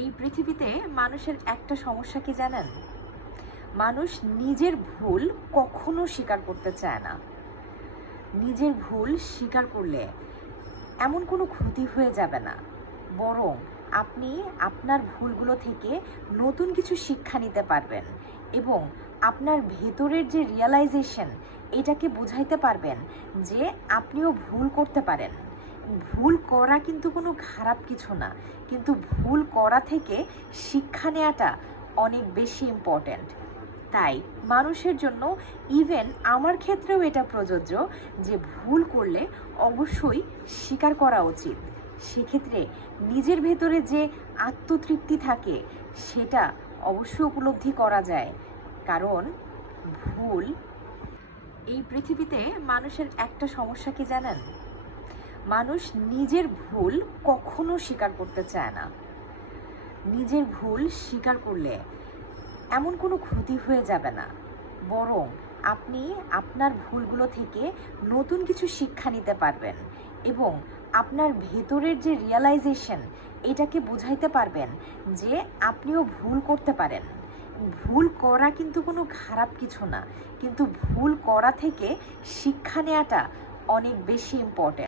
এই পৃথিবীতে মানুষের একটা সমস্যা কি জানেন? মানুষ নিজের ভুল কখনো স্বীকার করতে চায় না। নিজের ভুল স্বীকার করলে এমন কোনো ক্ষতি হয়ে যাবে না, বরং আপনি আপনার ভুলগুলো থেকে নতুন কিছু শিক্ষা নিতে পারবেন এবং আপনার ভেতরের যে রিয়ালাইজেশন এটাকে বুঝাইতে পারবেন যে আপনিও ভুল করতে পারেন। ভুল করা কিন্তু কোনো খারাপ কিছু না, কিন্তু ভুল করা থেকে শিক্ষা নেওয়াটা অনেক বেশি ইম্পর্ট্যান্ট। তাই মানুষের জন্য, ইভেন আমার ক্ষেত্রেও এটা প্রযোজ্য যে ভুল করলে অবশ্যই স্বীকার করা উচিত। সেক্ষেত্রে নিজের ভেতরে যে আত্মতৃপ্তি থাকে সেটা অবশ্যই উপলব্ধি করা যায়। কারণ ভুল, এই পৃথিবীতে মানুষের একটা সমস্যা কি জানেন? মানুষ নিজের ভুল কখনো স্বীকার করতে চায় না। নিজের ভুল স্বীকার করলে এমন কোনো ক্ষতি হয়ে যাবে না, বরং আপনি আপনার ভুলগুলো থেকে নতুন কিছু শিক্ষা নিতে পারবেন এবং আপনার ভেতরের যে রিয়ালাইজেশন এটাকে বুঝাইতে পারবেন যে আপনিও ভুল করতে পারেন। ভুল করা কিন্তু কোনো খারাপ কিছু না, কিন্তু ভুল করা থেকে শিক্ষা নেওয়াটা অনেক বেশি ইম্পর্ট্যান্ট।